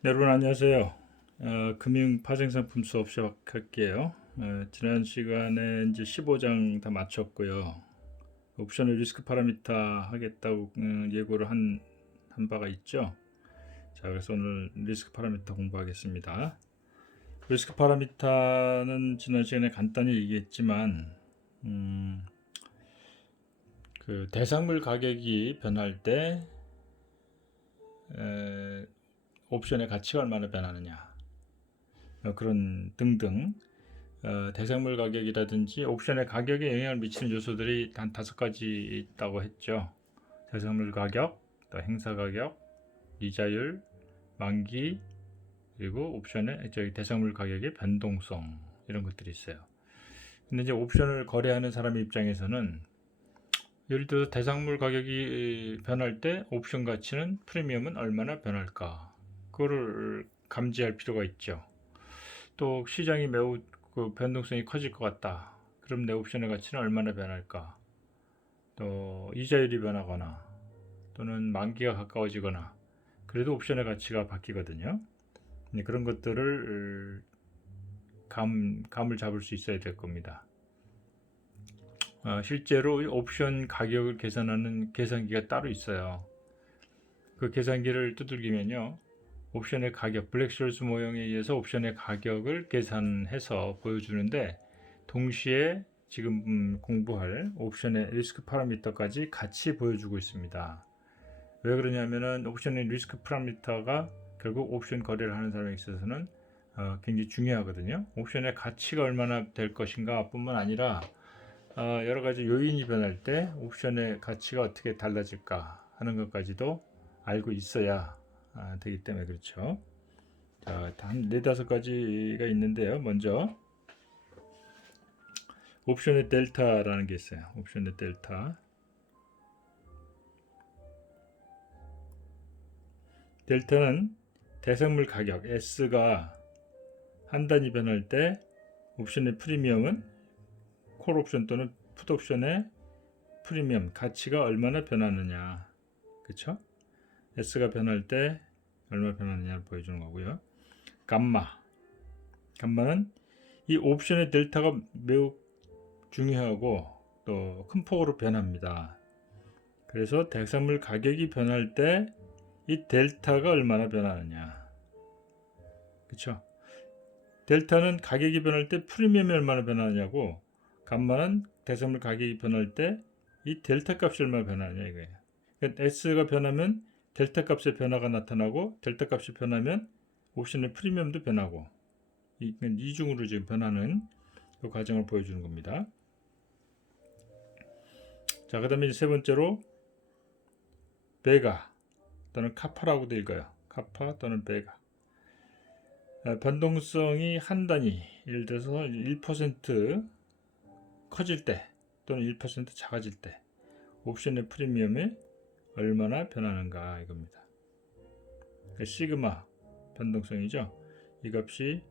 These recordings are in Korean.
네, 여러분 안녕하세요. 금융 파생상품 수업 시작할게요. 지난 시간에 이제 15장 다 마쳤고요. 옵션의 리스크 파라미터 하겠다고 예고를 한 바가 있죠. 자, 그래서 오늘 리스크 파라미터 공부하겠습니다. 리스크 파라미터는 지난 시간에 간단히 얘기했지만 그 대상물 가격이 변할 때 옵션의 가치가 얼마나 변하느냐, 그런 등등 대상물 가격이라든지 옵션의 가격에 영향을 미치는 요소들이 한 5가지 있다고 했죠. 대상물 가격, 또 행사 가격, 이자율, 만기, 그리고 옵션의 대상물 가격의 변동성, 이런 것들이 있어요. 근데 이제 옵션을 거래하는 사람 입장에서는 예를 들어 대상물 가격이 변할 때 옵션 가치는 프리미엄은 얼마나 변할까, 그거를 감지할 필요가 있죠. 또 시장이 매우 그 변동성이 커질 것 같다. 그럼 내 옵션의 가치는 얼마나 변할까? 또 이자율이 변하거나 또는 만기가 가까워지거나 그래도 옵션의 가치가 바뀌거든요. 그런 것들을 감을 잡을 수 있어야 될 겁니다. 실제로 옵션 가격을 계산하는 계산기가 따로 있어요. 그 계산기를 두들기면요, 옵션의 가격, 블랙시얼스 모형에 의해서 옵션의 가격을 계산해서 보여주는데, 동시에 지금 공부할 옵션의 리스크 파라미터까지 같이 보여주고 있습니다. 왜 그러냐면은 옵션의 리스크 파라미터가 결국 옵션 거래를 하는 사람에 있어서는 굉장히 중요하거든요. 옵션의 가치가 얼마나 될 것인가 뿐만 아니라 여러 가지 요인이 변할 때 옵션의 가치가 어떻게 달라질까 하는 것까지도 알고 있어야 되기 때문에 그렇죠. 자, 한 4-5가지가 있는데요. 먼저 옵션의 델타라는 게 있어요. 옵션의 델타. 델타는 대상물 가격 S가 한 단위 변할 때 옵션의 프리미엄은 콜 옵션 또는 풋 옵션의 프리미엄 가치가 얼마나 변하느냐, 그렇죠? S가 변할 때 얼마 변하느냐를 보여주는 거고요. 감마는 이 옵션의 델타가 매우 중요하고 또 큰 폭으로 변합니다. 그래서 대상물 가격이 변할 때 이 델타가 얼마나 변하느냐, 그렇죠? 델타는 가격이 변할 때 프리미엄이 얼마나 변하느냐고, 감마는 대상물 가격이 변할 때 이 델타 값이 얼마나 변하느냐 이거예요. 그러니까 S가 변하면 델타 값의 변화가 나타나고, 델타 값이 변하면 옵션의 프리미엄도 변하고, 이중으로 지금 변하는 그 과정을 보여주는 겁니다. 자, 그 다음에 세 번째로 베가 또는 카파라고도 읽어요. 카파 또는 베가. 변동성이 한 단위, 예를 들어서 1% 커질 때 또는 1% 작아질 때 옵션의 프리미엄이 얼마나 변하는가 이겁니다. 그러니까 시그마 변동성이죠. 이 값이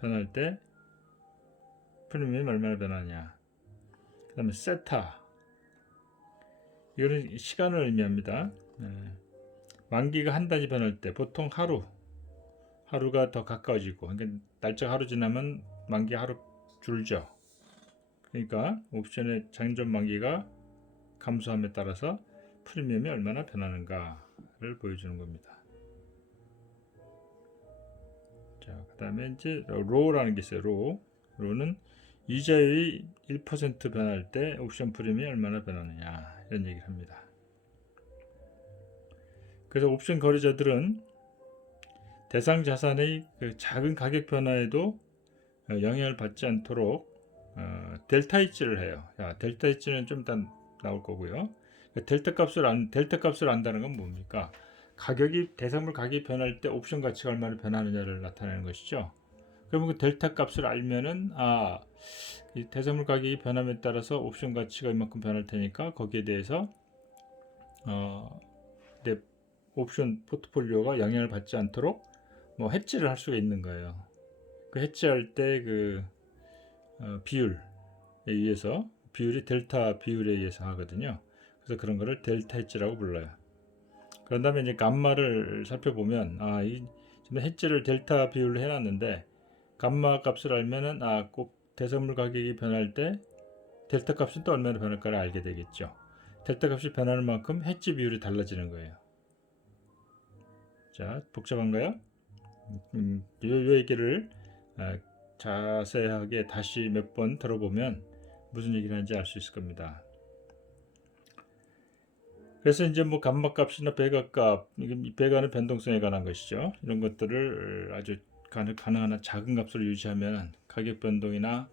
변할 때 프리미엄이 얼마나 변하냐. 그 다음에 세타, 이거는 시간을 의미합니다. 만기가 한 단위 변할 때 보통 하루가 더 가까워지고, 그러니까 날짜 하루 지나면 만기 하루 줄죠. 그러니까 옵션의 장전 만기가 감소함에 따라서 프리미엄이 얼마나 변하는가를 보여주는 겁니다. 자, 그 다음에 이제 로우라는 게 있어요. 로우는 이자율이 1% 변할 때 옵션 프리미엄이 얼마나 변하느냐, 이런 얘기를 합니다. 그래서 옵션 거래자들은 대상 자산의 그 작은 가격 변화에도 영향을 받지 않도록 델타 이치를 해요. 델타 이치는 좀 이따 나올 거고요. 델타 값을 안다는 건 뭡니까? 대상물 가격이 변할 때 옵션 가치가 얼마나 변하느냐를 나타내는 것이죠. 그러면 그 델타 값을 알면은 이 대상물 가격이 변함에 따라서 옵션 가치가 이만큼 변할 테니까 거기에 대해서 내 옵션 포트폴리오가 영향을 받지 않도록 뭐 해지를 할 수가 있는 거예요. 그 해지할 때 그 비율에 의해서, 비율이 델타 비율에 의해서 하거든요. 그래서 그런 거를 델타 해지라고 불러요. 그런 다음에 이제 감마를 살펴보면 이 지금 해지를 델타 비율로 해놨는데 감마 값을 알면은 꼭 대성물 가격이 변할 때 델타 값은 또 얼마나 변할까를 알게 되겠죠. 델타 값이 변하는 만큼 해지 비율이 달라지는 거예요. 자, 복잡한가요? 이 얘기를 자세하게 다시 몇 번 들어보면 무슨 얘기를 하는지 알 수 있을 겁니다. 그래서 이제 뭐 감마값이나 배가값, 배가는 변동성에 관한 것이죠. 이런 것들을 아주 가능한 작은 값으로 유지하면 가격 변동이나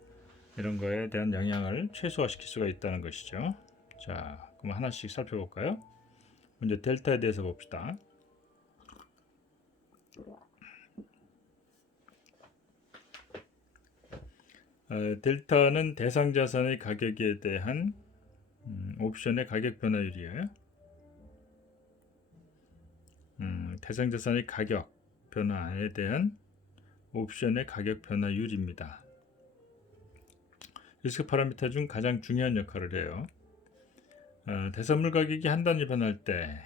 이런 거에 대한 영향을 최소화시킬 수가 있다는 것이죠. 자, 그럼 하나씩 살펴볼까요? 먼저 델타에 대해서 봅시다. 델타는 대상 자산의 가격에 대한 옵션의 가격 변화율이에요. 대상 자산의 가격 변화에 대한 옵션의 가격 변화율입니다. 리스크 파라미터 중 가장 중요한 역할을 해요. 대선물 가격이 한 단위 변할 때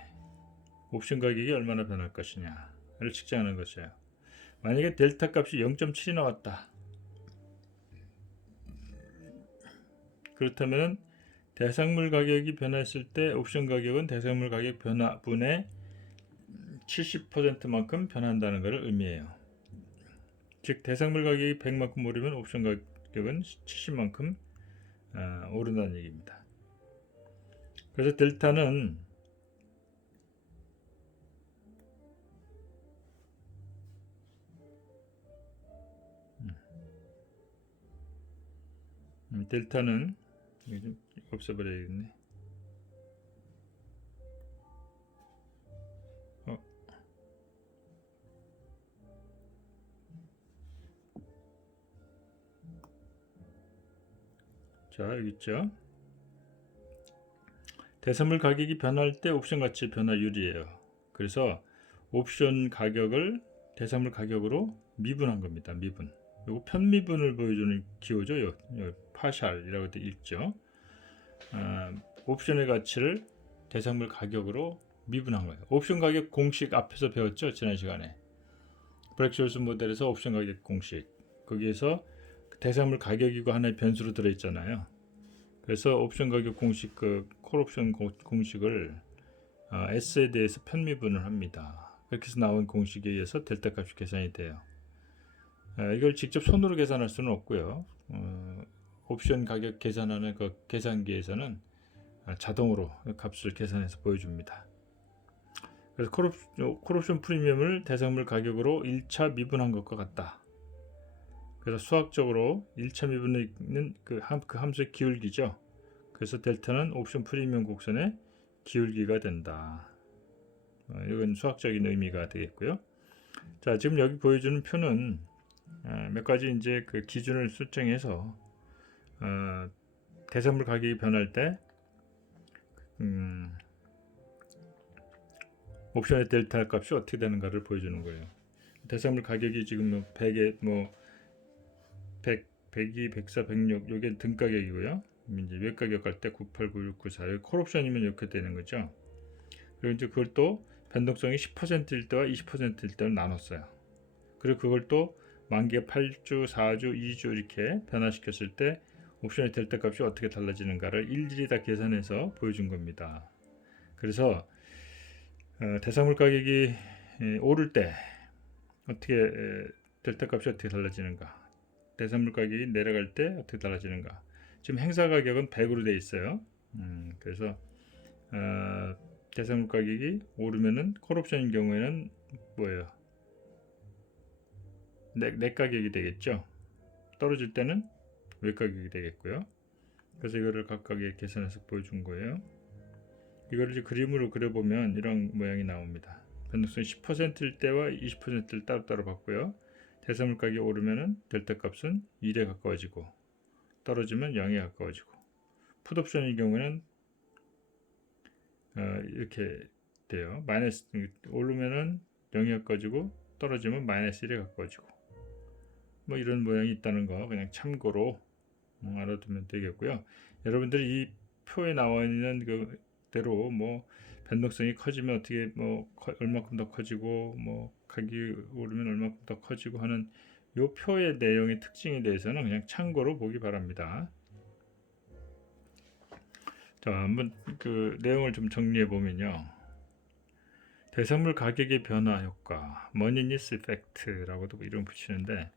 옵션 가격이 얼마나 변할 것이냐를 측정하는 것이에요. 만약에 델타 값이 0.7이 나왔다. 그렇다면 대상물 가격이 변했을 때 옵션 가격은 대상물 가격 변화분의 70%만큼 변한다는 것을 의미해요. 즉 대상물 가격이 100만큼 오르면 옵션 가격은 70만큼 오른다는 얘기입니다. 그래서 델타는 이거 좀 없애버려야겠네. 자, 여기 있죠. 대선물 가격이 변할 때 옵션 가치 변화율이에요. 그래서 옵션 가격을 대선물 가격으로 미분한 겁니다. 미분. 이거 편미분을 보여주는 기호죠. 요 파샬이라고 되어 있죠. 옵션의 가치를 대상물 가격으로 미분한 거예요. 옵션 가격 공식 앞에서 배웠죠. 지난 시간에 브렉시올스 모델에서 옵션 가격 공식, 거기에서 대상물 가격이고 하나의 변수로 들어있잖아요. 그래서 옵션 가격 공식, 콜옵션 공식을 S에 대해서 편미분을 합니다. 그렇게 해서 나온 공식에 의해서 델타 값이 계산이 돼요. 이걸 직접 손으로 계산할 수는 없고요. 옵션 가격 계산하는 그 계산기에서는 자동으로 값을 계산해서 보여줍니다. 그래서 콜옵션 프리미엄을 대상물 가격으로 1차 미분한 것과 같다. 그래서 수학적으로 1차 미분은 그 함수의 기울기죠. 그래서 델타는 옵션 프리미엄 곡선의 기울기가 된다. 이건 수학적인 의미가 되겠고요. 자, 지금 여기 보여주는 표는 몇 가지 이제 그 기준을 설정해서 대상물 가격이 변할 때 옵션의 델타 값이 어떻게 되는가를 보여주는 거예요. 대상물 가격이 지금 100에 100이 104, 106 이게 등 가격이고요. 이제 외 가격 갈 때 98, 96, 94 여기 콜옵션이면 이렇게 되는 거죠. 그리고 이제 그걸 또 변동성이 10%일 때와 20%일 때로 나눴어요. 그리고 그걸 또 만기가 8주, 4주, 2주 이렇게 변화시켰을 때 옵션의 델타 값이 어떻게 달라지는가를 일일이 다 계산해서 보여준 겁니다. 그래서 대상물 가격이 오를 때 어떻게 델타 값이 어떻게 달라지는가, 대상물 가격이 내려갈 때 어떻게 달라지는가. 지금 행사 가격은 100으로 되어 있어요. 그래서 대상물 가격이 오르면은 콜옵션인 경우에는 뭐예요? 내 가격이 되겠죠. 떨어질 때는 외 가격이 되겠고요. 그래서 이거를 각각의 계산해서 보여준 거예요. 이거를 이제 그림으로 그려보면 이런 모양이 나옵니다. 변동성이 10%일 때와 20%를 따로따로 봤고요. 대상물 가격이 오르면은 델타 값은 1에 가까워지고 떨어지면 0에 가까워지고, 풋옵션의 경우에는 이렇게 돼요. 마이너스 오르면은 0에 가까워지고 떨어지면 마이너스 1에 가까워지고, 뭐 이런 모양이 있다는 거 그냥 참고로 알아두면 되겠고요. 여러분들이 이 표에 나와 있는 그대로 뭐 변동성이 커지면 어떻게 뭐 얼마큼 더 커지고 뭐 가격이 오르면 얼마큼 더 커지고 하는 요 표의 내용의 특징에 대해서는 그냥 참고로 보기 바랍니다. 자, 한번 그 내용을 좀 정리해 보면요. 대상물 가격의 변화 효과, 머니니스 이펙트라고도 이름 붙이는데,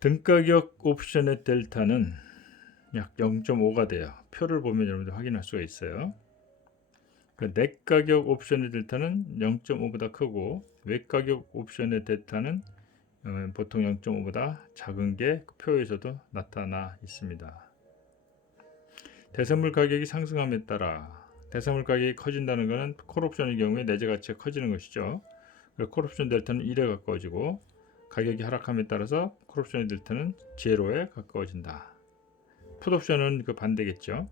등가격 옵션의 델타는 약 0.5가 돼요. 표를 보면 여러분들 확인할 수가 있어요. 그 넷가격 옵션의 델타는 0.5보다 크고, 외가격 옵션의 델타는 보통 0.5보다 작은 게 표에서도 나타나 있습니다. 대선물 가격이 상승함에 따라 대선물 가격이 커진다는 것은 콜옵션의 경우에 내재 가치가 커지는 것이죠. 콜옵션 델타는 1에 가까워지고, 가격이 하락함에 따라서 콜옵션의 델타는 제로에 가까워진다. 풋옵션은 그 반대겠죠.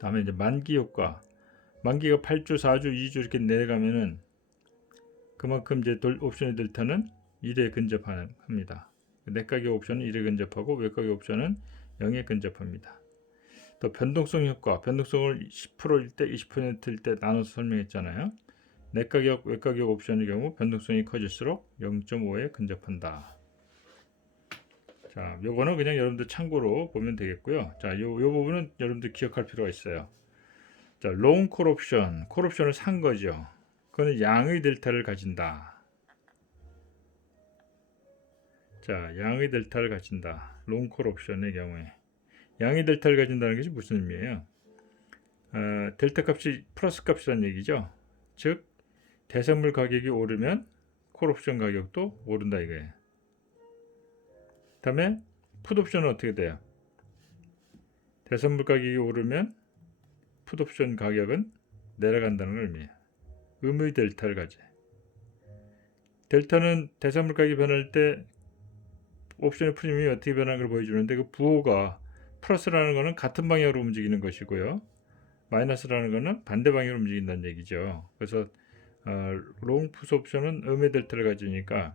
다음에 이제 만기 효과. 만기가 8주, 4주, 2주 이렇게 내려가면은 그만큼 이제 옵션의 델타는 1에 근접합니다. 내가격 옵션은 1에 근접하고, 외가격 옵션은 0에 근접합니다. 또 변동성 효과. 변동성을 10%일 때, 20%일 때 나눠서 설명했잖아요. 내가격, 외가격 옵션의 경우 변동성이 커질수록 0.5에 근접한다. 자, 요거는 그냥 여러분들 참고로 보면 되겠고요. 자, 요 부분은 여러분들 기억할 필요가 있어요. 자, 롱 콜옵션, 콜옵션을 산 거죠. 그거는 양의 델타를 가진다. 자, 양의 델타를 가진다. 롱 콜옵션의 경우에 양의 델타를 가진다는 것이 무슨 의미예요? 델타 값이 플러스 값이라는 얘기죠. 즉, 대선물 가격이 오르면 콜옵션 가격도 오른다 이거예요. 다음에 풋옵션은 어떻게 돼요? 대선물 가격이 오르면 풋옵션 가격은 내려간다는 걸 의미해요. 음의 델타를 가져. 델타는 대선물 가격이 변할 때 옵션의 프리미엄이 어떻게 변하는 걸 보여주는데, 그 부호가 플러스라는 것은 같은 방향으로 움직이는 것이고요, 마이너스라는 것은 반대 방향으로 움직인다는 얘기죠. 그래서 롱 풋 옵션은 음의 델타를 가지니까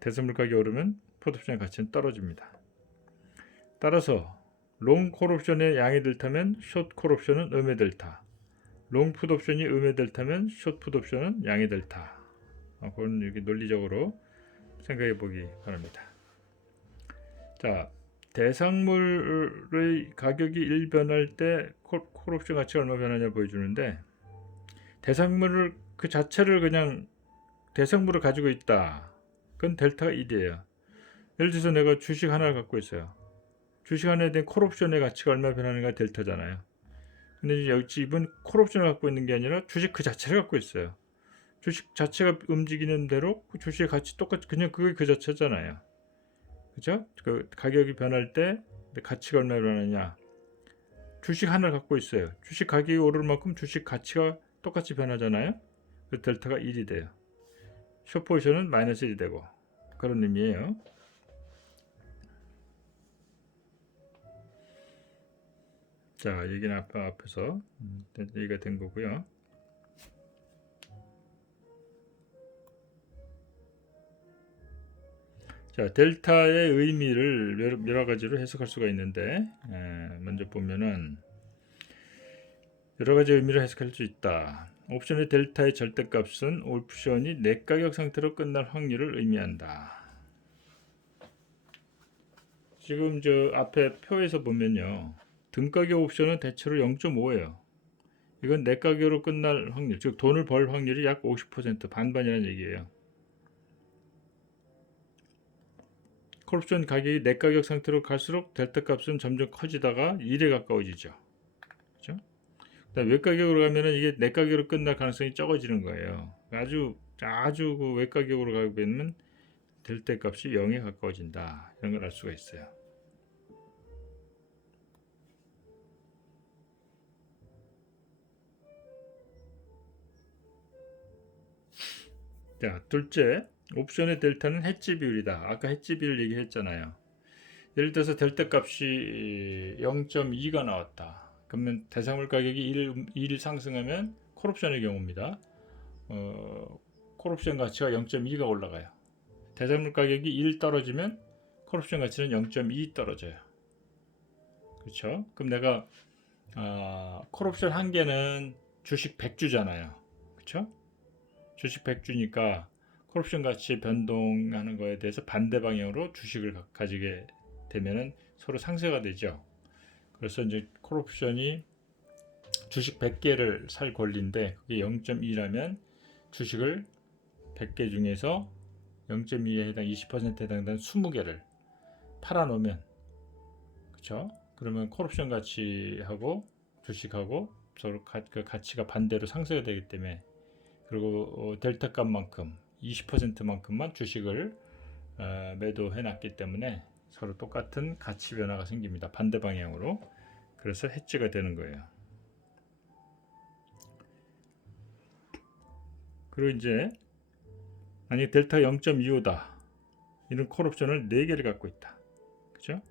대선물 가격이 오르면 풋 옵션의 가치는 떨어집니다. 따라서 롱 콜 옵션의 양의 델타면 숏 콜 옵션은 음의 델타, 롱 풋 옵션이 음의 델타면 숏 풋 옵션은 양의 델타. 그건 이렇게 논리적으로 생각해 보기 바랍니다. 자, 대상물의 가격이 1 변할 때 콜옵션 가치가 얼마 변하냐 보여주는데, 대상물을 그 자체를 그냥 대상물을 가지고 있다. 그건 델타가 1이에요. 예를 들어서 내가 주식 하나를 갖고 있어요. 주식 하나에 대한 콜옵션의 가치가 얼마 변하는가 델타잖아요. 근데 여기 이분 콜옵션을 갖고 있는 게 아니라 주식 그 자체를 갖고 있어요. 주식 자체가 움직이는 대로 그 주식의 가치 똑같이 그냥 그게 그 자체잖아요. 그죠? 그 가격이 변할 때 가치가 얼마 변하느냐. 주식 하나를 갖고 있어요. 주식 가격이 오를 만큼 주식 가치가 똑같이 변하잖아요. 그 델타가 1이 돼요. 숏 포지션은 마이너스 1이 되고, 그런 의미예요. 자, 얘기는 앞에서 얘기가 된 거고요. 자, 델타의 의미를 여러 가지로 해석할 수가 있는데, 먼저 보면은 여러 가지 의미로 해석할 수 있다. 옵션의 델타의 절대값은 옵션이 내가격 상태로 끝날 확률을 의미한다. 지금 저 앞에 표에서 보면요, 등가격 옵션은 대체로 0.5예요. 이건 내가격으로 끝날 확률, 즉 돈을 벌 확률이 약 50%, 반반이라는 얘기예요. 콜옵션 가격이 내가격 상태로 갈수록 델타 값은 점점 커지다가 1에 가까워지죠. 그렇죠? 외가격으로 가면은 이게 내가격으로 끝날 가능성이 적어지는 거예요. 아주 그 외가격으로 가게 되면 델타 값이 0에 가까워진다. 이런 걸 알 수가 있어요. 자, 둘째, 옵션의 델타는 해지 비율이다. 아까 해지 비율 얘기했잖아요. 예를 들어서 델타 값이 0.2가 나왔다. 그러면 대상물 가격이 1 상승하면 콜옵션의 경우입니다. 콜옵션 가치가 0.2가 올라가요. 대상물 가격이 1 떨어지면 콜옵션 가치는 0.2 떨어져요. 그렇죠? 그럼 내가 콜옵션 한 개는 주식 100주잖아요. 그렇죠? 주식 100주니까 콜옵션 가치 변동하는 거에 대해서 반대 방향으로 주식을 가지게 되면은 서로 상쇄가 되죠. 그래서 이제 콜옵션이 주식 100개를 살 권리인데 그게 0.2라면 주식을 100개 중에서 0.2에 해당 20%에 해당되는 20개를 팔아 놓으면, 그렇죠? 그러면 콜옵션 가치하고 주식하고 서로 그 가치가 반대로 상쇄가 되기 때문에, 그리고 델타 값만큼 20%만큼만 주식을 매도해 놨기 때문에 서로 똑같은 가치 변화가 생깁니다. 반대 방향으로. 그래서 해지가 되는 거예요. 그리고 이제 만약 델타 0.25다. 이런 콜옵션을 4개를 갖고 있다. 그죠?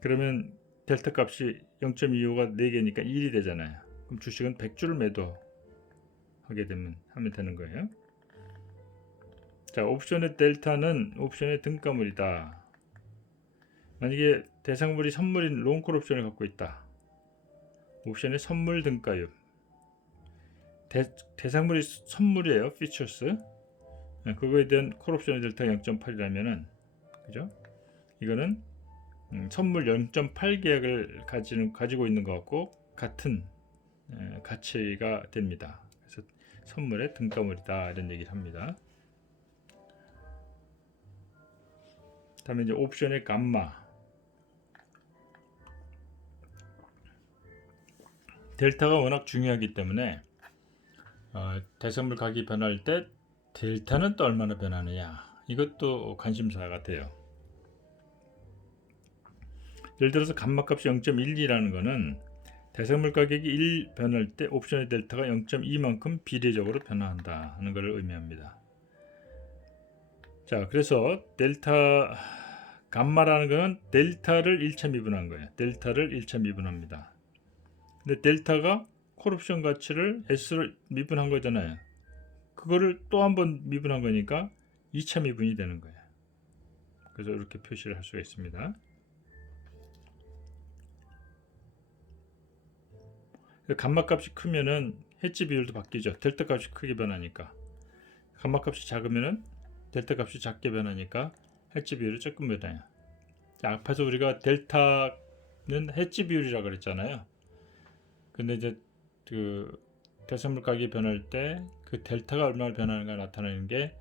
그러면 델타 값이 0.25가 4개니까 1이 되잖아요. 그럼 주식은 100주를 매도하게 하면 되는 거예요. 자, 옵션의 델타는 옵션의 등가물이다. 만약에 대상물이 선물인 롱콜 옵션을 갖고 있다. 옵션의 선물 등가율. 대상물이 선물이에요. 피처스. 그거에 대한 콜옵션의 델타 0.8이라면은, 그죠? 이거는 선물 0.8 계약을 가지고 있는 것 같고 같은 가치가 됩니다. 그래서 선물의 등가물이다 이런 얘기를 합니다. 다음에 이제 옵션의 감마. 델타가 워낙 중요하기 때문에 대선물 가격이 변할 때 델타는 또 얼마나 변하느냐, 이것도 관심사가 돼요. 예를 들어서 감마값이 0.12라는 거는 대선물 가격이 1 변할 때 옵션의 델타가 0.2만큼 비례적으로 변화한다 하는 것을 의미합니다. 자, 그래서 델타 감마라는 것은 델타를 1차 미분한 거예요. 델타를 1차 미분합니다. 근데 델타가 콜옵션 가치를 S로 미분한 거잖아요. 그거를 또 한 번 미분한 거니까 2차 미분이 되는 거예요. 그래서 이렇게 표시를 할 수가 있습니다. 감마값이 크면은 해지 비율도 바뀌죠. 델타 값이 크게 변하니까. 감마값이 작으면은 델타 값이 작게 변하니까 해지 비율이 조금 변해요. 자, 앞에서 우리가 델타는 해지 비율이라고 그랬잖아요. 근데 이제 그 대선물 가격이 변할 때 그 델타가 얼마나 변하는가 나타내는 게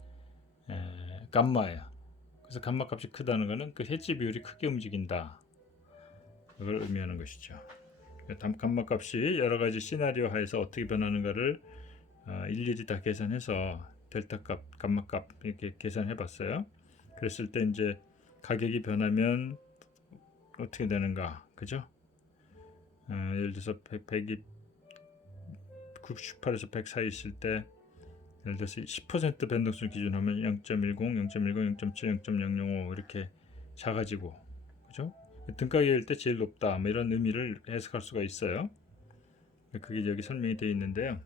감마예요. 그래서 감마 값이 크다는 것은 그 해지 비율이 크게 움직인다, 그걸 의미하는 것이죠. 감마 값이 여러 가지 시나리오 하에서 어떻게 변하는가를 일일이 다 계산해서 델타 값, 감마 값 이렇게 계산해 봤어요. 그랬을 때 이제 가격이 변하면 어떻게 되는가, 그죠? 예를 들어서 100이 98에서 100 사이 있을 때, 예를 들어서 10% 변동수를 기준으로 하면 0.10, 0.10, 0.7, 0.005 이렇게 작아지고, 그죠? 등가격일 때 제일 높다, 뭐 이런 의미를 해석할 수가 있어요. 그게 여기 설명이 되어 있는데요.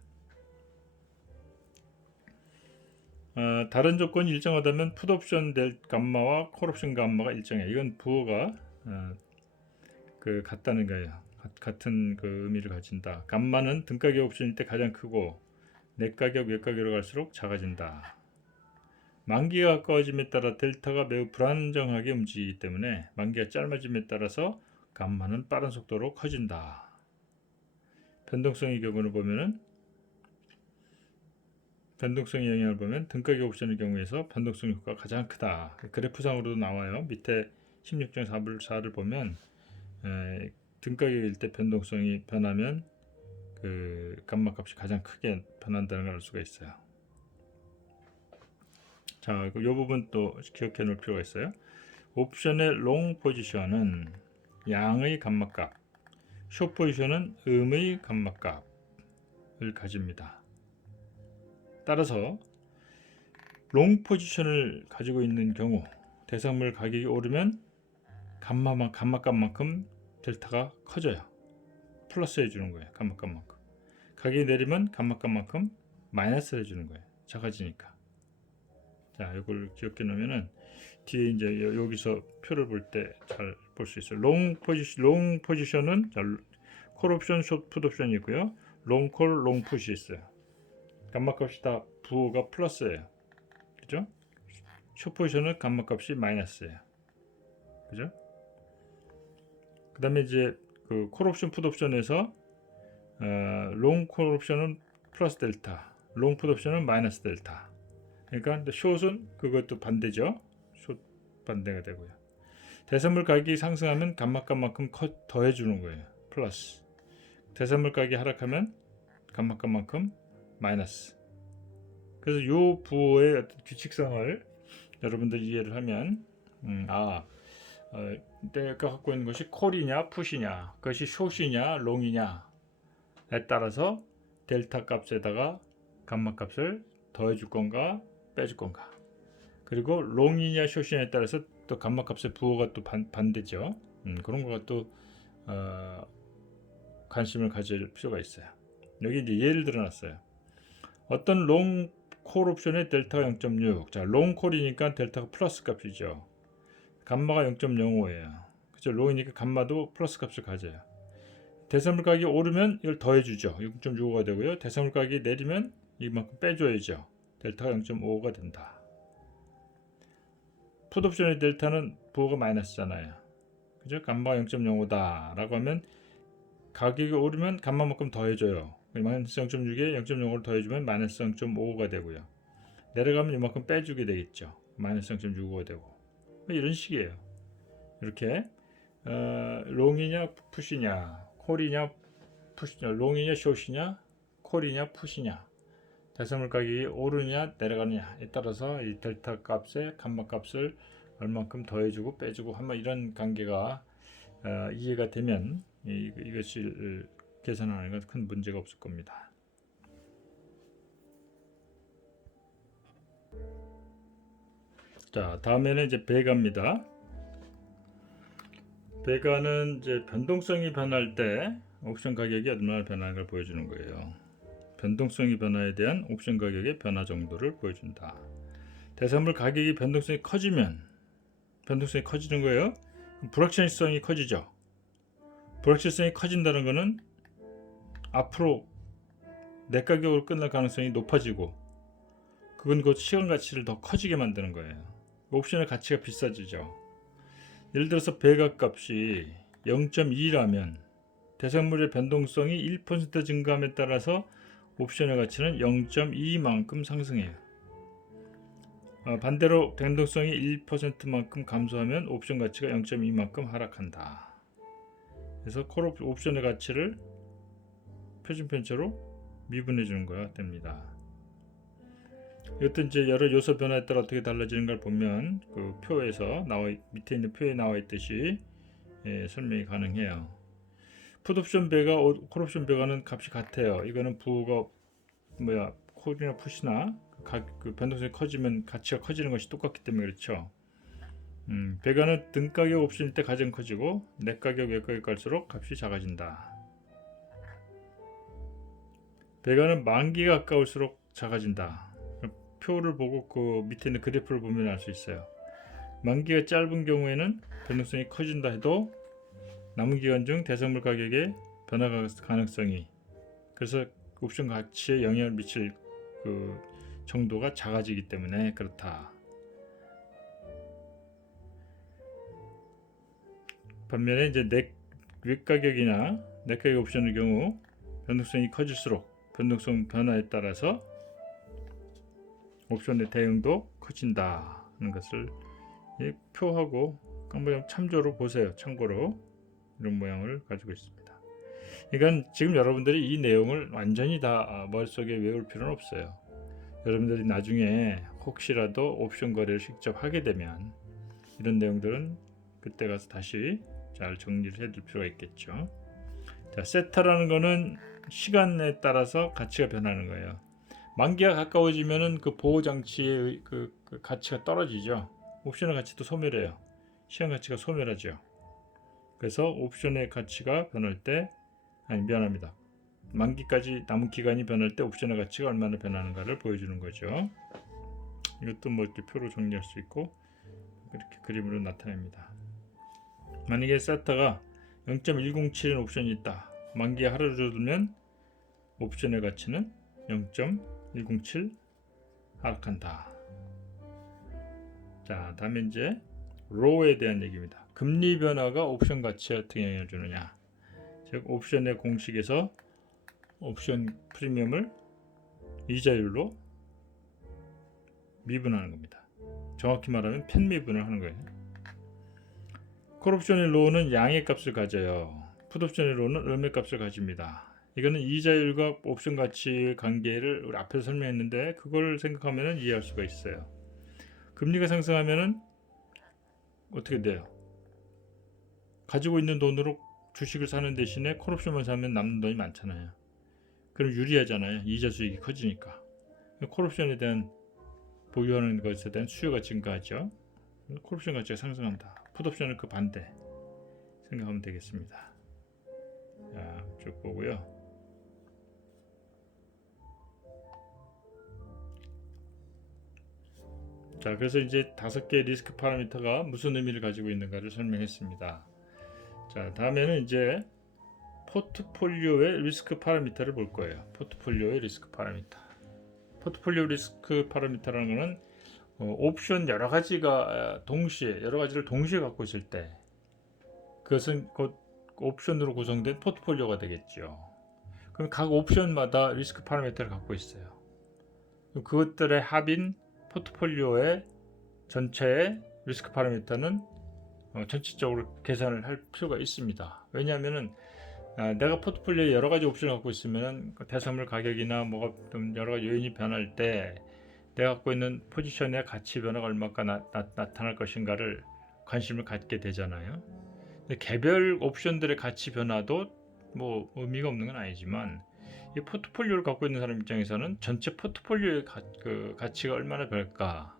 다른 조건이 일정하다면 풋옵션 될 감마와 콜옵션 감마가 일정해. 이건 부호가 같다는 거예요. 같은 그 의미를 가진다. 감마는 등가격 옵션일 때 가장 크고 내가격, 외가격으로 갈수록 작아진다. 만기가 가까워짐에 따라 델타가 매우 불안정하게 움직이기 때문에 만기가 짧아짐에 따라서 감마는 빠른 속도로 커진다. 변동성의 경우를 보면은, 변동성의 영향을 보면 등가격 옵션의 경우에서 변동성 효과가 가장 크다. 그래프상으로도 나와요. 밑에 16.4를 보면 등가격일 때 변동성이 변하면 그 감마 값이 가장 크게 변한다는 걸 알 수가 있어요. 자, 이 부분 또 기억해 놓을 필요가 있어요. 옵션의 롱 포지션은 양의 감마값, 숏 포지션은 음의 감마값을 가집니다. 따라서 롱 포지션을 가지고 있는 경우 대상물 가격이 오르면 감마값만큼 델타가 커져요. 플러스 해주는 거예요. 감마값만큼. 가격이 내리면 감마값만큼 마이너스 해주는 거예요. 작아지니까. 자, 이걸 기억해 놓으면은 뒤에 이제 여기서 표를 볼 때 잘 볼 수 있어요. 롱 포지션은 콜옵션, 숏 풋옵션이고요. 롱콜, 롱풋이 있어요. 감마값이 다 부호가 플러스예요. 그죠? 숏포지션은 감마값이 마이너스예요. 그죠? 그 다음에 이제 그 콜옵션 풋옵션에서 롱 콜옵션은 플러스 델타, 롱 풋옵션은 마이너스 델타. 그러니까 숏은 그것도 반대죠. 숏 반대가 되고요. 대선물 가격이 상승하면 감마값만큼 더해주는 거예요. 플러스. 대선물 가격이 하락하면 감마값만큼 마이너스. 그래서 이 부호의 어떤 규칙성을 여러분들이 이해를 하면 내가 갖고 있는 것이 콜이냐 풋이냐, 그것이 숏이냐 롱이냐에 따라서 델타 값에다가 감마 값을 더해줄 건가 빼줄 건가, 그리고 롱이냐 숏이냐에 따라서 또 감마 값의 부호가 또 반대죠. 그런 거가 또 관심을 가질 필요가 있어요. 여기 이제 예를 들어놨어요. 어떤 롱 콜 옵션의 델타가 0.6. 자, 롱 콜이니까 델타가 플러스 값이죠. 감마가 0.05예요. 그죠? 롱이니까 감마도 플러스 값을 가져요. 대선물 가격이 오르면 이걸 더해주죠. 6.65가 되고요. 대선물 가격이 내리면 이만큼 빼줘야죠. 델타가 0.55가 된다. 풋옵션의 델타는 부호가 마이너스잖아요. 그죠? 감마가 0.05다 라고 하면 가격이 오르면 감마만큼 더해줘요. 마이너스 0.6에 0.05를 더해주면 마이너스 0.55가 되고요. 내려가면 이만큼 빼주게 되겠죠. 마이너스 0.65가 되고, 이런 식이에요. 이렇게 롱이냐 풋이냐, 콜이냐 풋이냐, 롱이냐 숏이냐, 콜이냐 풋이냐, 대선물 가격이 오르냐 내려가느냐에 따라서 이 델타 값의 감마 값을 얼만큼 더해주고 빼주고 한번 이런 관계가 이해가 되면 이것을 계산하는 건 큰 문제가 없을 겁니다. 자, 다음에는 이제 배가입니다. 배가는 이제 변동성이 변할 때 옵션 가격이 얼마나 변하는 걸 보여주는 거예요. 변동성이 변화에 대한 옵션 가격의 변화 정도를 보여준다. 대선물 가격이 변동성이 커지면 변동성이 커지는 거예요. 불확실성이 커지죠. 불확실성이 커진다는 것은 앞으로 내 가격으로 끝날 가능성이 높아지고, 그건 곧 시간 가치를 더 커지게 만드는 거예요. 옵션의 가치가 비싸지죠. 예를 들어서 배가 값이 0.2라면 대선물의 변동성이 1% 증가함에 따라서 옵션의 가치는 0.2만큼 상승해요. 반대로 변동성이 1%만큼 감소하면 옵션 가치가 0.2만큼 하락한다. 그래서 콜 옵션의 가치를 표준편차로 미분해 주는 거가 됩니다. 이것도 이제 여러 요소 변화에 따라 어떻게 달라지는 걸 보면 그 표에서 밑에 있는 표에 나와 있듯이 설명이 가능해요. 풋옵션 배가 콜옵션 배가는 값이 같아요. 이거는 부호가 콜이나 풋이나 그 변동성이 커지면 가치가 커지는 것이 똑같기 때문에 그렇죠. 배가는 등가격 옵션일 때 가장 커지고 넷가격 외가격 갈수록 값이 작아진다. 배가는 만기가 가까울수록 작아진다. 표를 보고 그 밑에 있는 그래프를 보면 알 수 있어요. 만기가 짧은 경우에는 변동성이 커진다 해도 남은 기간 중 대선물 가격의 변화 가능성이, 그래서 옵션 가치에 영향을 미칠 그 정도가 작아지기 때문에 그렇다. 반면에 이제 외가격이나 넷가격 옵션의 경우 변동성이 커질수록 변동성 변화에 따라서 옵션의 대응도 커진다는 것을 이 표하고 모양 참조로 보세요. 참고로 이런 모양을 가지고 있습니다. 이건 지금 여러분들이 이 내용을 완전히 다 머릿속에 외울 필요는 없어요. 여러분들이 나중에 혹시라도 옵션 거래를 직접 하게 되면 이런 내용들은 그때 가서 다시 잘 정리를 해둘 필요가 있겠죠. 자, 세타라는 거는 시간에 따라서 가치가 변하는 거예요. 만기가 가까워지면은 그 보호 장치의 그 가치가 떨어지죠. 옵션의 가치도 소멸해요. 시간 가치가 소멸하죠. 그래서 옵션의 가치가 변할 때, 미안합니다. 만기까지 남은 기간이 변할 때 옵션의 가치가 얼마나 변하는가를 보여주는 거죠. 이것도 이렇게 표로 정리할 수 있고 이렇게 그림으로 나타냅니다. 만약에 세타가 0.107인 옵션이 있다. 만기에 하루를 두면 옵션의 가치는 0.107 107 하락한다. 자, 다음에 이제 로우에 대한 얘기입니다. 금리 변화가 옵션 가치에 어떻게 영향을 주느냐. 즉 옵션의 공식에서 옵션 프리미엄을 이자율로 미분하는 겁니다. 정확히 말하면 편미분을 하는 거예요. 콜옵션의 로우는 양의 값을 가져요. 풋옵션의 로우는 음의 값을 가집니다. 이거는 이자율과 옵션 가치의 관계를 우리 앞에서 설명했는데 그걸 생각하면 이해할 수가 있어요. 금리가 상승하면 어떻게 돼요? 가지고 있는 돈으로 주식을 사는 대신에 콜옵션만 사면 남는 돈이 많잖아요. 그럼 유리하잖아요. 이자 수익이 커지니까. 콜옵션에 대한 보유하는 것에 대한 수요가 증가하죠. 콜옵션 가치가 상승한다. 풋옵션은 그 반대 생각하면 되겠습니다. 자, 쭉 보고요. 자, 그래서 이제 5개의 리스크 파라미터가 무슨 의미를 가지고 있는가를 설명했습니다. 자, 다음에는 이제 포트폴리오의 리스크 파라미터를 볼 거예요. 포트폴리오의 리스크 파라미터. 포트폴리오 리스크 파라미터라는 것은 옵션 여러 가지를 동시에 갖고 있을 때 그것은 곧 옵션으로 구성된 포트폴리오가 되겠죠. 그럼 각 옵션마다 리스크 파라미터를 갖고 있어요. 그것들의 합인 포트폴리오의 전체의 리스크 파라미터는 전체적으로 계산을 할 필요가 있습니다. 왜냐하면은 내가 포트폴리오에 여러 가지 옵션을 갖고 있으면 대선물 가격이나 뭐가 좀 여러 가지 요인이 변할 때 내가 갖고 있는 포지션의 가치 변화가 얼마나 나타날 것인가를 관심을 갖게 되잖아요. 근데 개별 옵션들의 가치 변화도 뭐 의미가 없는 건 아니지만 이 포트폴리오를 갖고 있는 사람 입장에서는 전체 포트폴리오의 가치가 얼마나 변할까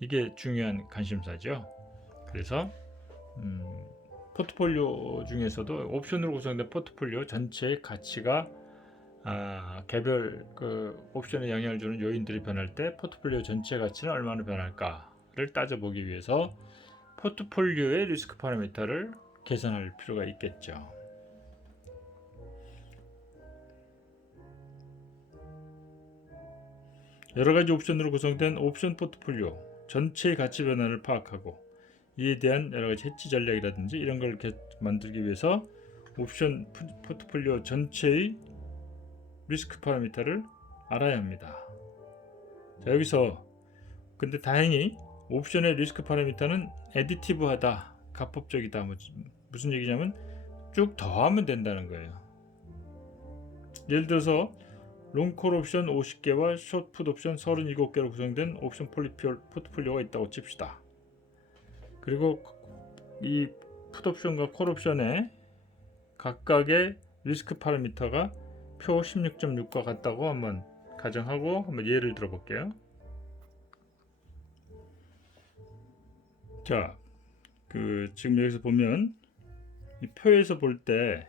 이게 중요한 관심사죠. 그래서 포트폴리오 중에서도 옵션으로 구성된 포트폴리오 전체의 가치가 개별 옵션에 영향을 주는 요인들이 변할 때 포트폴리오 전체 가치는 얼마나 변할까를 따져보기 위해서 포트폴리오의 리스크 파라미터를 계산할 필요가 있겠죠. 여러 가지 옵션으로 구성된 옵션 포트폴리오 전체의 가치 변화를 파악하고 이에 대한 여러 가지 해지 전략이라든지 이런 걸 만들기 위해서 옵션 포트폴리오 전체의 리스크 파라미터를 알아야 합니다. 자, 여기서 근데 다행히 옵션의 리스크 파라미터는 애디티브하다, 가법적이다. 무슨 얘기냐면 쭉 더하면 된다는 거예요. 예를 들어서 롱콜 옵션 50개와 숏풋 옵션 37개로 구성된 옵션 포트폴리오가 있다고 칩시다. 그리고 이 풋옵션과 콜옵션의 각각의 리스크 파라미터가 표 16.6과 같다고 한번 가정하고 한번 예를 들어 볼게요. 자, 지금 여기서 보면 이 표에서 볼 때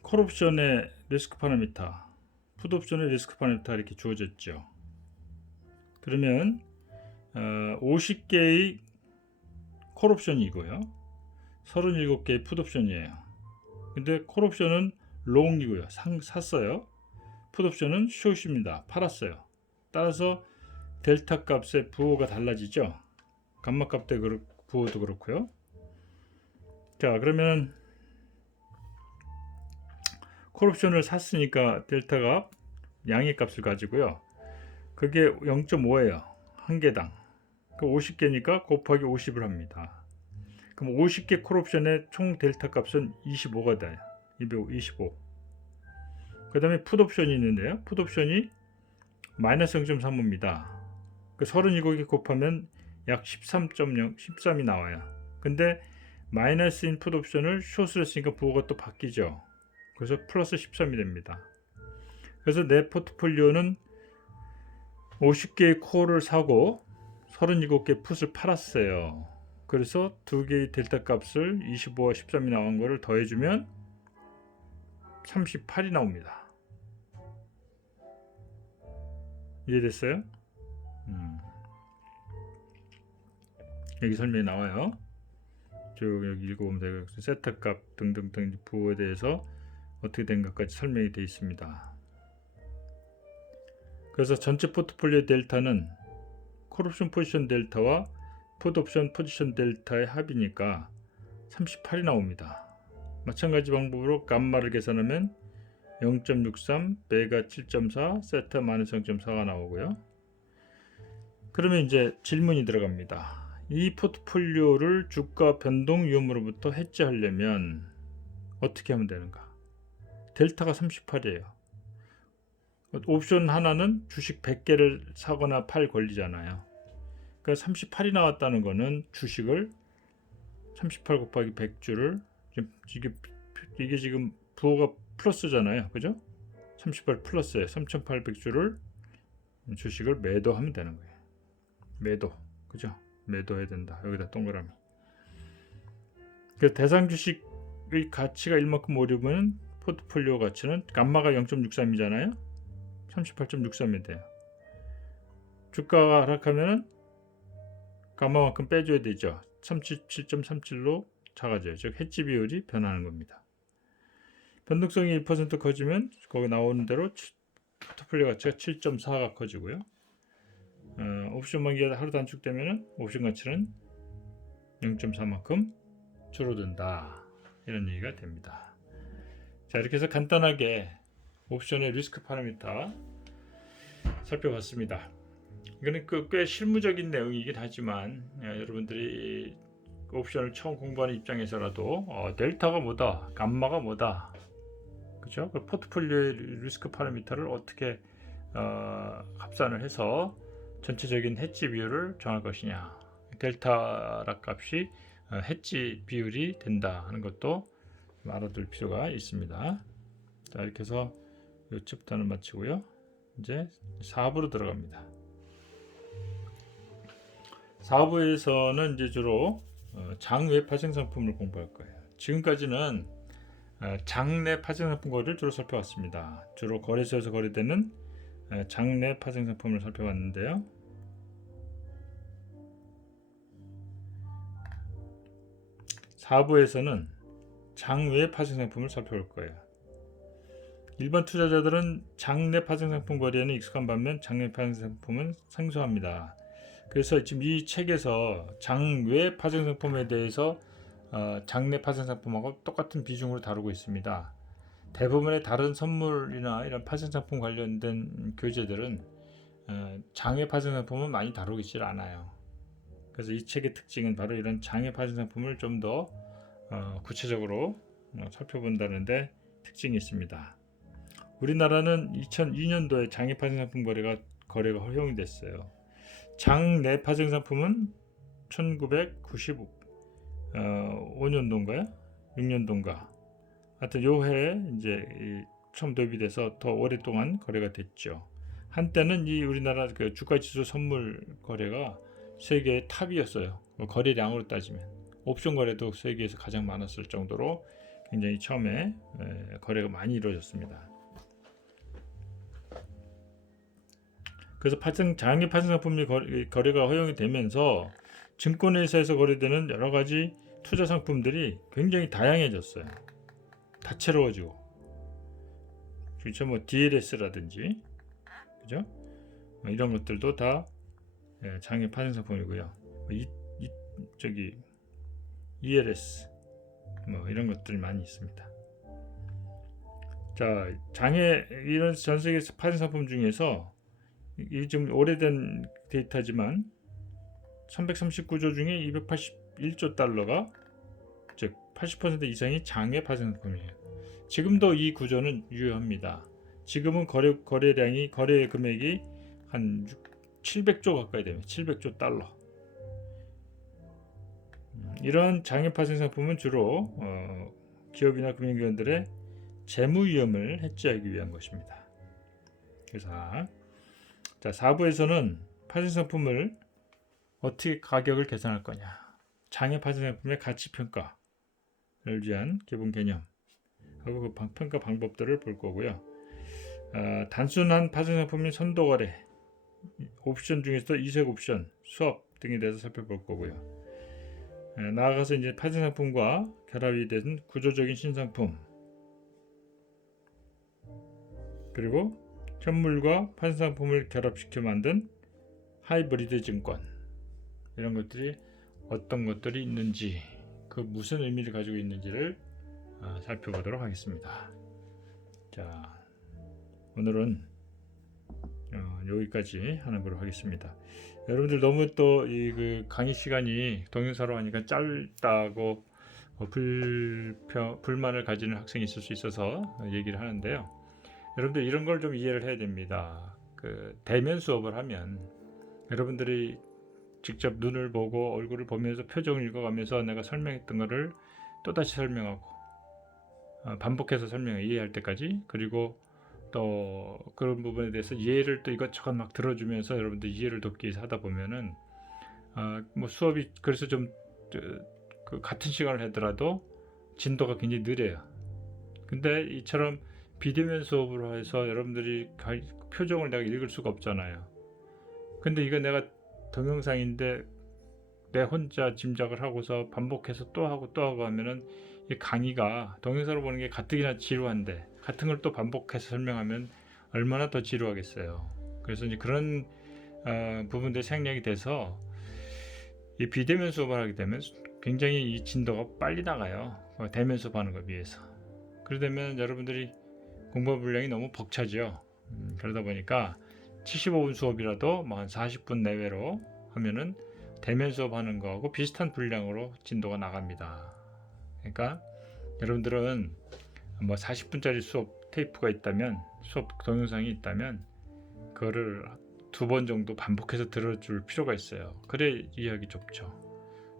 콜옵션의 리스크 파라미터, 풋옵션의 리스크 파라미터 이렇게 주어졌죠. 그러면 50개의 콜옵션이고요. 37개의 풋옵션이에요. 근데 콜옵션은 롱이고요. 샀어요. 풋옵션은 숏입니다. 팔았어요. 따라서 델타 값의 부호가 달라지죠. 감마 값의 부호도 그렇고요. 자, 그러면 콜옵션을 샀으니까 델타가 양의 값을 가지고요. 그게 0.5예요. 한 개당. 50개니까 곱하기 50을 합니다. 그럼 50개 콜옵션의 총 델타 값은 25가 돼요. 225. 그 다음에 풋옵션이 있는데요. 풋옵션이 마이너스 0.35입니다. 37개 곱하면 약 13.0, 13이 나와요. 근데 마이너스인 풋옵션을 숏을 했으니까 부호가 또 바뀌죠. 그래서 플러스 13이 됩니다. 그래서 내 포트폴리오는 50개의 콜을 사고 37개 풋을 팔았어요. 그래서 두 개의 델타 값을 25와 13이 나온 거를 더해주면 38이 나옵니다. 이해됐어요? 여기 설명이 나와요. 쭉 여기 읽어보면 되고 세타 값 등등등 부호에 대해서 어떻게 된 것까지 설명이 되어 있습니다. 그래서 전체 포트폴리오 델타는 콜옵션 포지션 델타와 풋옵션 포지션 델타의 합이니까 38이 나옵니다. 마찬가지 방법으로 감마를 계산하면 0.63, 베가 7.4, 세타 마이너스 0.4가 나오고요. 그러면 이제 질문이 들어갑니다. 이 포트폴리오를 주가 변동 위험으로부터 해지하려면 어떻게 하면 되는가? 델타가 38이에요. 옵션 하나는 주식 100개를 사거나 팔 권리잖아요. 그러니까 38이 나왔다는 거는 주식을 38 곱하기 100주를 이게 지금 부호가 플러스잖아요. 그죠? 38 플러스에 3800주를 주식을 매도하면 되는 거예요. 매도. 그죠? 매도해야 된다. 여기다 동그라미. 그 대상 주식의 가치가 1만큼 오르면 포트폴리오 가치는 감마가 0.63이잖아요. 38.63이 돼요. 주가가 하락하면 감마만큼 빼줘야 되죠. 37.37로 작아져요. 즉 해지 비율이 변하는 겁니다. 변동성이 1% 커지면 거기 나오는 대로 포트폴리오 가치가 7.4가 커지고요. 옵션 만기가 하루 단축되면 옵션 가치는 0.4만큼 줄어든다. 이런 얘기가 됩니다. 자, 이렇게 해서 간단하게 옵션의 리스크 파라미터 살펴봤습니다. 이거는 꽤 실무적인 내용이긴 하지만 여러분들이 옵션을 처음 공부하는 입장에서라도 델타가 뭐다, 감마가 뭐다, 그죠? 그 포트폴리오의 리스크 파라미터를 어떻게 합산을 해서 전체적인 해지 비율을 정할 것이냐, 델타 값이 해지 비율이 된다 하는 것도 알아둘 필요가 있습니다. 자, 이렇게 해서 이 챕터는 마치고요. 이제 4부로 들어갑니다. 4부에서는 이제 주로 장외 파생 상품을 공부할 거예요. 지금까지는 장내 파생 상품 거래를 주로 살펴봤습니다. 주로 거래소에서 거래되는 장내 파생 상품을 살펴봤는데요. 4부에서는 장외 파생 상품을 살펴볼 거예요. 일반 투자자들은 장내 파생 상품 거래에는 익숙한 반면 장외 파생 상품은 생소합니다. 그래서 지금 이 책에서 장외 파생 상품에 대해서 장내 파생 상품하고 똑같은 비중으로 다루고 있습니다. 대부분의 다른 선물이나 이런 파생 상품 관련된 교재들은 장외 파생 상품은 많이 다루질 않아요. 그래서 이 책의 특징은 바로 이런 장외 파생 상품을 좀 더 구체적으로 살펴본다는데 특징이 있습니다. 우리나라는 2002년도에 장외 파생 상품 거래가 허용이 됐어요. 장내 파생 상품은 1995년도인가요? 6년도인가? 하여튼 요 해에 이제 처음 도입이 돼서 더 오랫동안 거래가 됐죠. 한때는 이 우리나라 그 주가지수 선물 거래가 세계 탑이었어요. 거래량으로 따지면 옵션 거래도 세계에서 가장 많았을 정도로 굉장히 처음에 거래가 많이 이루어졌습니다. 그래서 장외 파생 상품이 거래가 허용이 되면서 증권회사에서 거래되는 여러 가지 투자 상품들이 굉장히 다양해졌어요. 다채로워지고, 그렇죠? 뭐 DLS라든지, 그죠? 이런 것들도 다 장외 파생 상품이고요. ELS, 뭐 이런 것들이 많이 있습니다. 자, 장외 이런 전 세계 파생 상품 중에서 이 좀 오래된 데이터지만 339조 중에 281조 달러가 즉 80% 이상이 장외 파생 상품이에요. 지금도 이 구조는 유효합니다. 지금은 거래 금액이 한 700조 가까이 됩니다. 700조 달러. 이런 장외 파생 상품은 주로 기업이나 금융기관들의 재무 위험을 해지하기 위한 것입니다. 그래서 자, 4부에서는 파생 상품을 어떻게 가격을 계산할 거냐, 장외 파생 상품의 가치 평가를 위한 기본 개념 하고 그 평가 방법들을 볼 거고요. 단순한 파생 상품인 선도 거래, 옵션 중에서도 이색 옵션, 수업 등에 대해서 살펴볼 거고요. 나아가서 이제 파생 상품과 결합이 된 구조적인 신상품, 그리고 현물과 판상품을 결합시켜 만든 하이브리드 증권, 이런 것들이 어떤 것들이 있는지, 그 무슨 의미를 가지고 있는지를 살펴보도록 하겠습니다. 자, 오늘은 여기까지 하는 걸로 하겠습니다. 여러분들 너무 또 이 그 강의 시간이 동영상으로 하니까 짧다고 불만을 가지는 학생이 있을 수 있어서 얘기를 하는데요. 여러분들 이런 걸 좀 이해를 해야 됩니다. 그 대면 수업을 하면 여러분들이 직접 눈을 보고 얼굴을 보면서 표정을 읽어가면서 내가 설명했던 거를 또다시 설명하고 반복해서 설명해, 이해할 때까지. 그리고 또 그런 부분에 대해서 예를 또 이것저것 막 들어주면서 여러분들 이해를 돕기 위해서 하다 보면은 뭐 수업이 그래서 좀 그 같은 시간을 하더라도 진도가 굉장히 느려요. 근데 이처럼 비대면 수업으로 해서 여러분들이 표정을 내가 읽을 수가 없잖아요. 근데 이거 내가 동영상인데 내 혼자 짐작을 하고서 반복해서 또 하고 또 하고 하면은 이 강의가 동영상으로 보는 게 가뜩이나 지루한데 같은 걸 또 반복해서 설명하면 얼마나 더 지루하겠어요. 그래서 이제 그런 부분들이 생략이 돼서 이 비대면 수업을 하게 되면 굉장히 이 진도가 빨리 나가요. 대면 수업하는 거에 비해서. 그러다 여러분들이 공부 분량이 너무 벅차죠. 그러다 보니까 75분 수업이라도 뭐 한 40분 내외로 하면은 대면 수업하는 거하고 비슷한 분량으로 진도가 나갑니다. 그러니까 여러분들은 뭐 40분짜리 수업 테이프가 있다면, 수업 동영상이 있다면 그거를 2번 정도 반복해서 들어줄 필요가 있어요. 그래 이해하기 좁죠.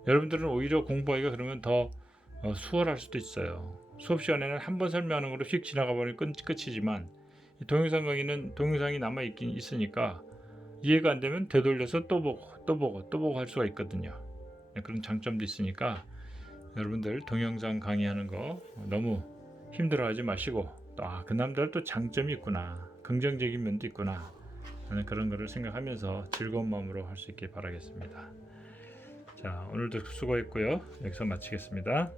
여러분들은 오히려 공부하기가 그러면 더 수월할 수도 있어요. 수업 시간에는 한 번 설명하는 걸로 휙 지나가 버리면 끝이지만 동영상 강의는 동영상이 남아 있긴 있으니까 이해가 안 되면 되돌려서 또 보고 할 수가 있거든요. 그런 장점도 있으니까 여러분들 동영상 강의하는 거 너무 힘들어하지 마시고, 그 남들 또 장점이 있구나, 긍정적인 면도 있구나 하는 그런 거를 생각하면서 즐거운 마음으로 할 수 있길 바라겠습니다. 자, 오늘도 수고했고요. 여기서 마치겠습니다.